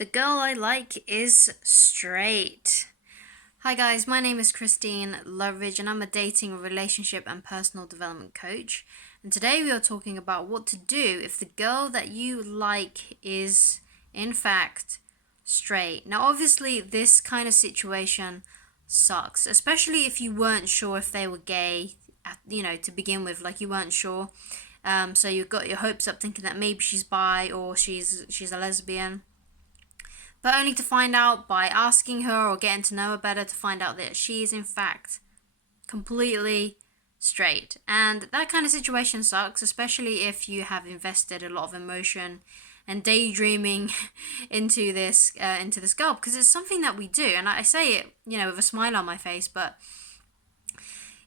The girl I like is straight. Hi guys, my name is Christine Loveridge and I'm a dating, relationship and personal development coach. And today we are talking about what to do if the girl that you like is in fact straight. Now obviously this kind of situation sucks, especially if you weren't sure if they were gay, to begin with, like you weren't sure. So you've got your hopes up thinking that maybe she's bi or she's a lesbian, but only to find out by asking her or getting to know her better to find out that she is in fact completely straight. And that kind of situation sucks, especially if you have invested a lot of emotion and daydreaming into this girl, because it's something that we do, and I say it, with a smile on my face, but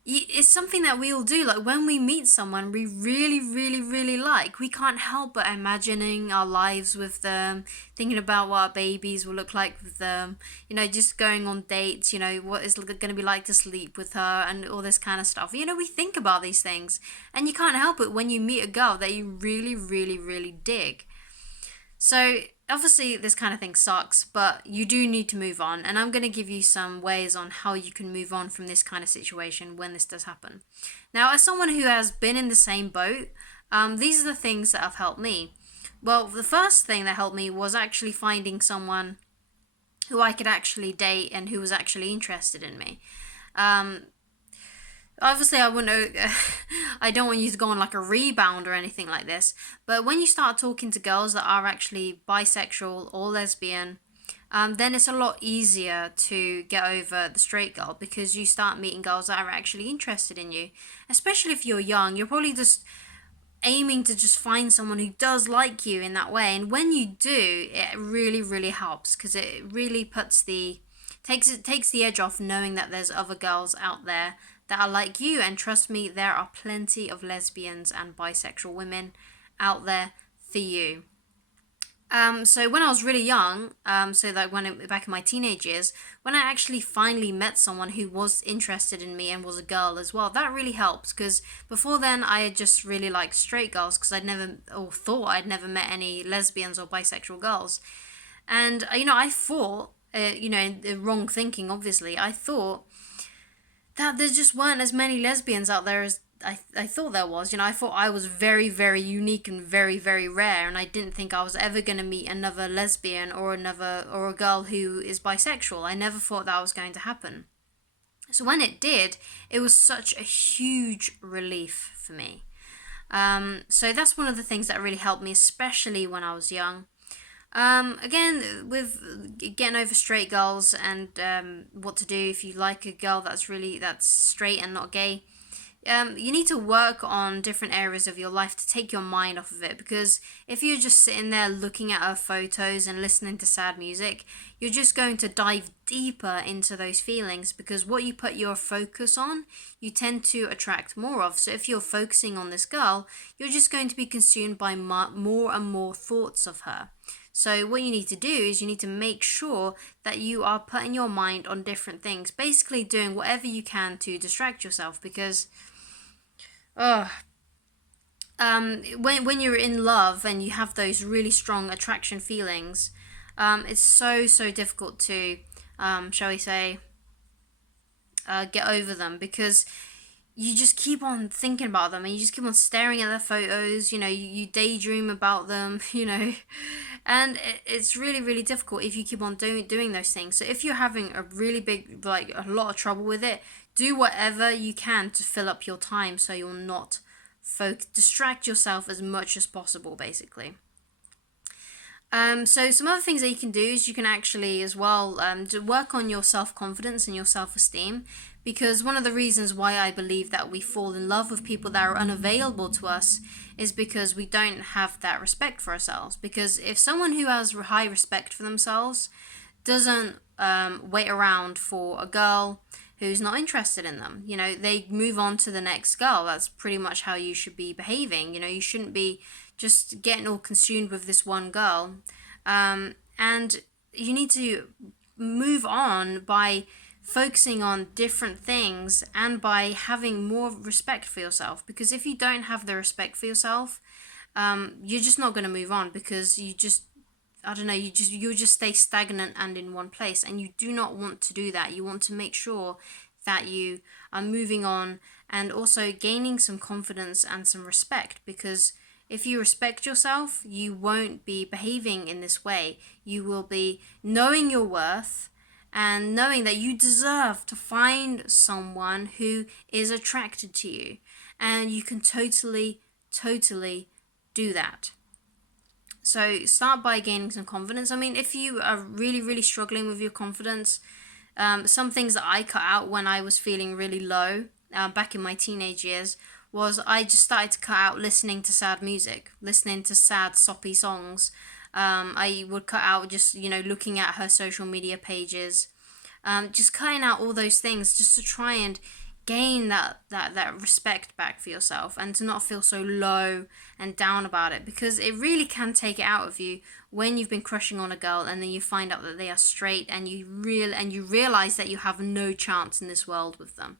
it's something that we all do. Like when we meet someone we really, really, really like, we can't help but imagining our lives with them, thinking about what our babies will look like with them, just going on dates, what is going to be like to sleep with her and all this kind of stuff. We think about these things, and you can't help it when you meet a girl that you really, really, really dig. So obviously this kind of thing sucks, but you do need to move on, and I'm going to give you some ways on how you can move on from this kind of situation when this does happen. Now, as someone who has been in the same boat, these are the things that have helped me. Well, the first thing that helped me was actually finding someone who I could actually date and who was actually interested in me. Obviously I wouldn't I don't want you to go on like a rebound or anything like this, but when you start talking to girls that are actually bisexual or lesbian, then it's a lot easier to get over the straight girl, because you start meeting girls that are actually interested in you. Especially if you're young, you're probably just aiming to just find someone who does like you in that way, and when you do, it really, really helps, because it really takes the edge off knowing that there's other girls out there that are like you. And trust me, there are plenty of lesbians and bisexual women out there for you. So when I was really young, so like back in my teenage years, when I actually finally met someone who was interested in me and was a girl as well, that really helped, because before then I had just really liked straight girls, because I'd never, or thought I'd never met any lesbians or bisexual girls. And I thought, the wrong thinking, obviously, I thought that there just weren't as many lesbians out there as I thought there was. I thought I was very, very unique and very, very rare, and I didn't think I was ever going to meet another lesbian or a girl who is bisexual. I never thought that was going to happen. So when it did, it was such a huge relief for me. So that's one of the things that really helped me, especially when I was young. Again, with getting over straight girls and what to do if you like a girl that's straight and not gay. You need to work on different areas of your life to take your mind off of it, because if you're just sitting there looking at her photos and listening to sad music, you're just going to dive deeper into those feelings, because what you put your focus on, you tend to attract more of. So if you're focusing on this girl, you're just going to be consumed by more and more thoughts of her. So what you need to do is you need to make sure that you are putting your mind on different things, basically doing whatever you can to distract yourself, because when you're in love and you have those really strong attraction feelings, it's so difficult to, shall we say, get over them, because you just keep on thinking about them and you just keep on staring at their photos. You daydream about them, and it's really, really difficult if you keep on doing those things. So if you're having a really big, like a lot of trouble with it, do whatever you can to fill up your time so you'll not distract yourself as much as possible, basically. So some other things that you can do is you can actually as well work on your self-confidence and your self-esteem, because one of the reasons why I believe that we fall in love with people that are unavailable to us is because we don't have that respect for ourselves. Because if someone who has high respect for themselves doesn't wait around for a girl who's not interested in them, they move on to the next girl. That's pretty much how you should be behaving. You shouldn't be just getting all consumed with this one girl. And you need to move on by focusing on different things and by having more respect for yourself, because if you don't have the respect for yourself, you're just not going to move on, because you just I don't know, you'll just stay stagnant and in one place, and you do not want to do that. You want to make sure that you are moving on and also gaining some confidence and some respect, because if you respect yourself, you won't be behaving in this way. You will be knowing your worth and knowing that you deserve to find someone who is attracted to you, and you can totally do that. So start by gaining some confidence. I mean, if you are really struggling with your confidence, some things that I cut out when I was feeling really low back in my teenage years was I just started to cut out listening to sad music, listening to sad, soppy songs. I would cut out just, looking at her social media pages, just cutting out all those things just to try and gain that respect back for yourself and to not feel so low and down about it, because it really can take it out of you when you've been crushing on a girl and then you find out that they are straight, and you realize that you have no chance in this world with them.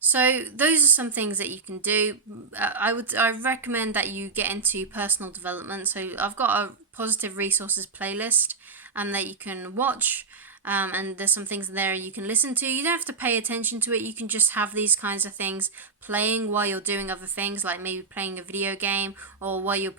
So those are some things that you can do. I recommend that you get into personal development. So I've got a positive resources playlist that you can watch. And there's some things there you can listen to. You don't have to pay attention to it. You can just have these kinds of things playing while you're doing other things, like maybe playing a video game, or while you're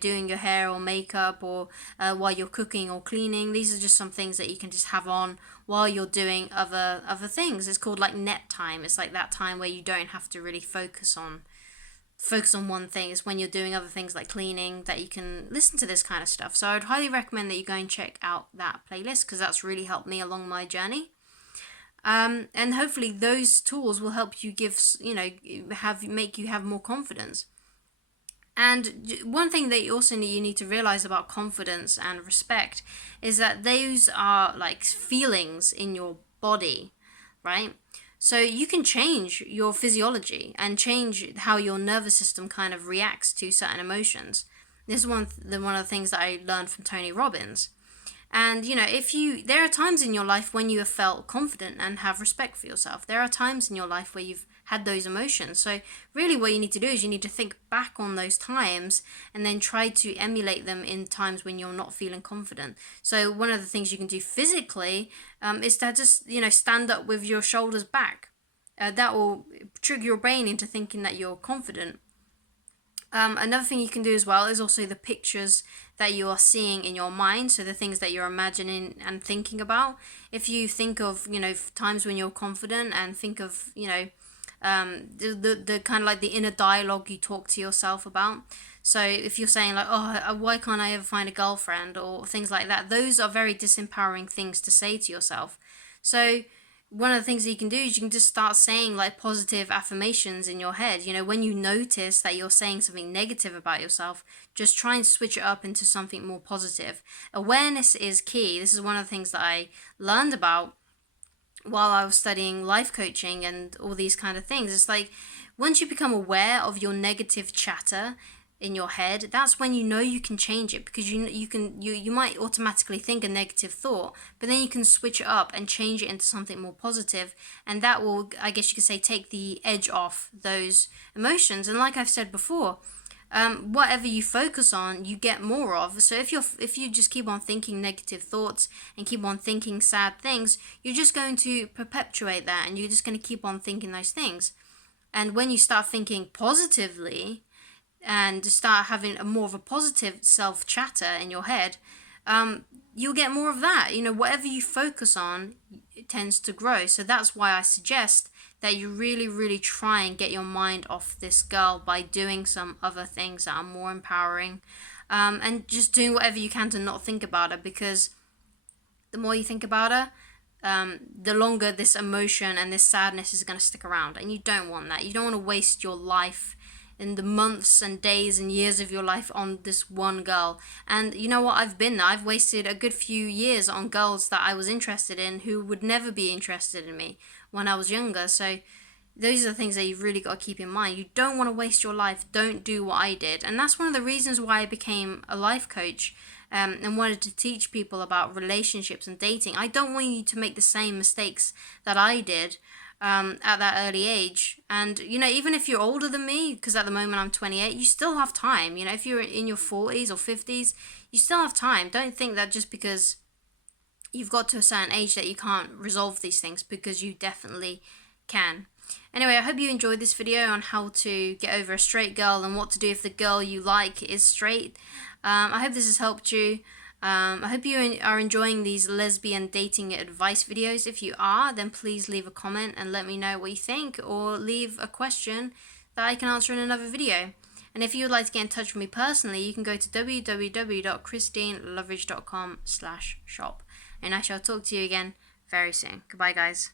doing your hair or makeup, or while you're cooking or cleaning. These are just some things that you can just have on while you're doing other things. It's called like net time. It's like that time where you don't have to really focus on one thing. It's when you're doing other things like cleaning that you can listen to this kind of stuff. So I'd highly recommend that you go and check out that playlist, because that's really helped me along my journey. And hopefully those tools will help you make you have more confidence. And one thing that you also need to realize about confidence and respect is that those are like feelings in your body, right? So you can change your physiology and change how your nervous system kind of reacts to certain emotions. This is one of the things that I learned from Tony Robbins. And there are times in your life when you have felt confident and have respect for yourself. There are times in your life where you've had those emotions. So really what you need to do is you need to think back on those times and then try to emulate them in times when you're not feeling confident. So one of the things you can do physically is to just, stand up with your shoulders back. That will trigger your brain into thinking that you're confident. Another thing you can do as well is also the pictures that you are seeing in your mind, so the things that you're imagining and thinking about. If you think of, times when you're confident, and think of, the kind of like the inner dialogue you talk to yourself about. So if you're saying like, oh, why can't I ever find a girlfriend, or things like that, those are very disempowering things to say to yourself. So one of the things that you can do is you can just start saying like positive affirmations in your head. When you notice that you're saying something negative about yourself, just try and switch it up into something more positive. Awareness is key. This is one of the things that I learned about while I was studying life coaching and all these kind of things. It's like once you become aware of your negative chatter in your head, that's when you can change it, because you might automatically think a negative thought, but then you can switch it up and change it into something more positive, and that will, I guess you could say, take the edge off those emotions. And like I've said before, whatever you focus on, you get more of. So if you just keep on thinking negative thoughts and keep on thinking sad things, you're just going to perpetuate that, and you're just going to keep on thinking those things. And when you start thinking positively and start having more of a positive self chatter in your head, you'll get more of that. Whatever you focus on, it tends to grow. So that's why I suggest that you really try and get your mind off this girl by doing some other things that are more empowering, and just doing whatever you can to not think about her, because the more you think about her, the longer this emotion and this sadness is going to stick around, and you don't want that. You don't want to waste your life in the months and days and years of your life on this one girl. And you know what, I've wasted a good few years on girls that I was interested in who would never be interested in me when I was younger. So those are the things that you've really got to keep in mind. You don't want to waste your life. Don't do what I did. And that's one of the reasons why I became a life coach, and wanted to teach people about relationships and dating. I don't want you to make the same mistakes that I did at that early age. And even if you're older than me, because at the moment I'm 28, you still have time. If you're in your 40s or 50s, you still have time. Don't think that just because you've got to a certain age that you can't resolve these things, because you definitely can. Anyway, I hope you enjoyed this video on how to get over a straight girl and what to do if the girl you like is straight. I hope this has helped you. I hope you are enjoying these lesbian dating advice videos. If you are, then please leave a comment and let me know what you think, or leave a question that I can answer in another video. And if you would like to get in touch with me personally, you can go to www.christineloveridge.com/shop. And I shall talk to you again very soon. Goodbye, guys.